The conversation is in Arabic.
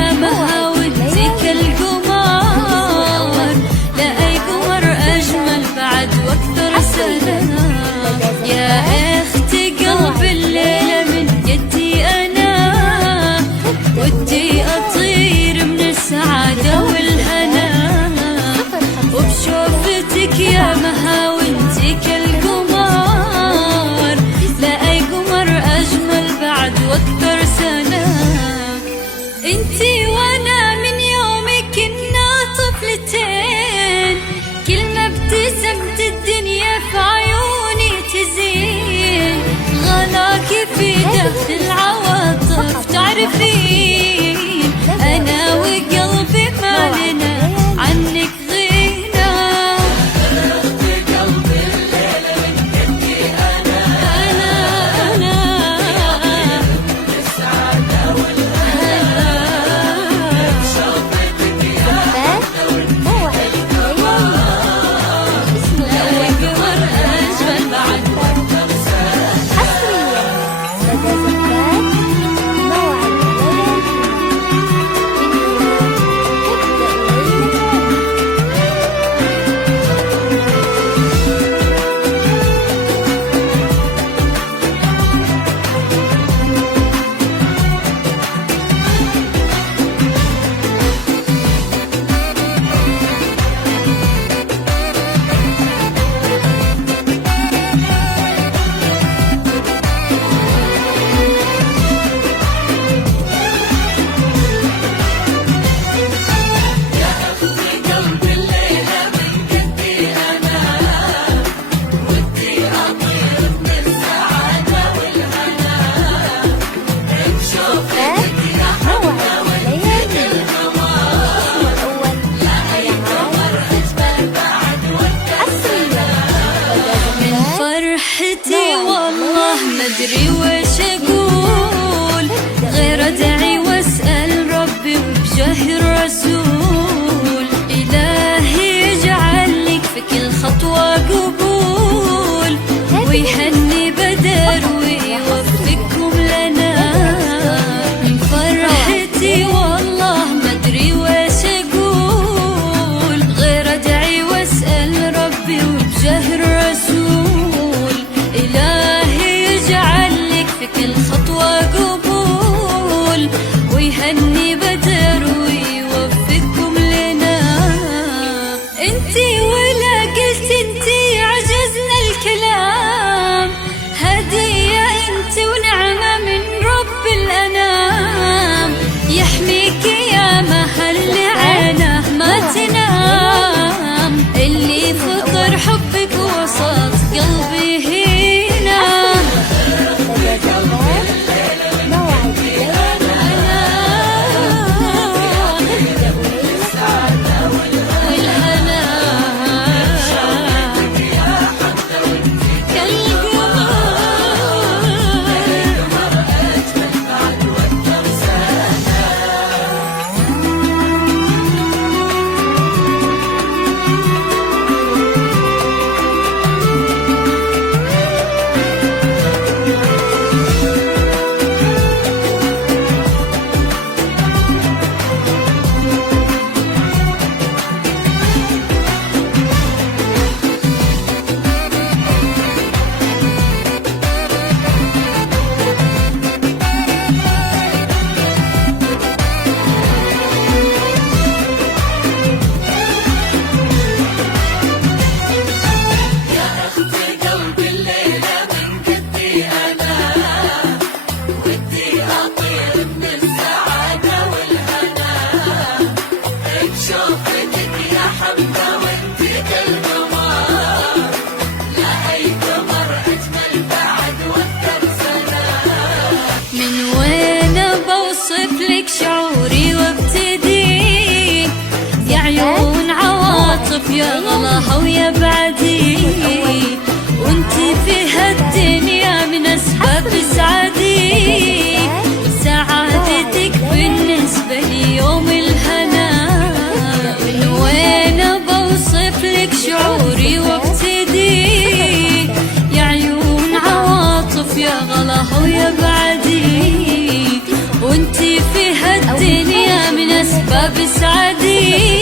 يا مهاوتك القمر، لا أي قمر أجمل بعد وأكثر سنة. يا أختي قلب الليلة من جدي أنا، ودي أطير من السعادة والهنا، وبشوفتك يا مهاوتك القمر، لا أي قمر أجمل بعد وأكثر سنة. انتي وانا من يومي كنا طفلتين، كل ما ابتسمت الدنيا في عيوني تزين، غلاكي في داخل العواطف تعرفين، انا وقلبي ما لنا عنك غنى. قلبي الليلة من جدي أنا السعادة والهنا، شوفتك يا موعد لا قمر أجمل بعد وأكثر سنة. حصريا لدى زفات موعد والله ما ادري وش اقول، غير ادعي واسال ربي وبجاه الرسول، الهي يجعل لك في كل خطوه قبول، ويهني بدر ويوفقكم لنا. من فرحتي والله ما ادري وش اقول، غير ادعي واسال ربي وبجاه الرسول، إلهي يجعل لك في كل خطوة قبول، ويهني بدر ويوفقكم لنا. انتي ولا قلت انتي عجزنا الكلام، هدية انتي ونعمة من رب الأنام، يحميك يا مهل عينه ما تنام، اللي فطر حبك وسط قلبي هنا. شعوري وابتدي يا عيون عواطف يا غلاها ويا بعدي، وانتي في هالدنيا من اسباب سعادي، سعادتك بالنسبة لي يوم الهنا. من وين بوصف لك شعوري وابتدي يا عيون عواطف يا غلاها ويا بعدي، وانتي اللي فيها الدنيا من أسباب سعدي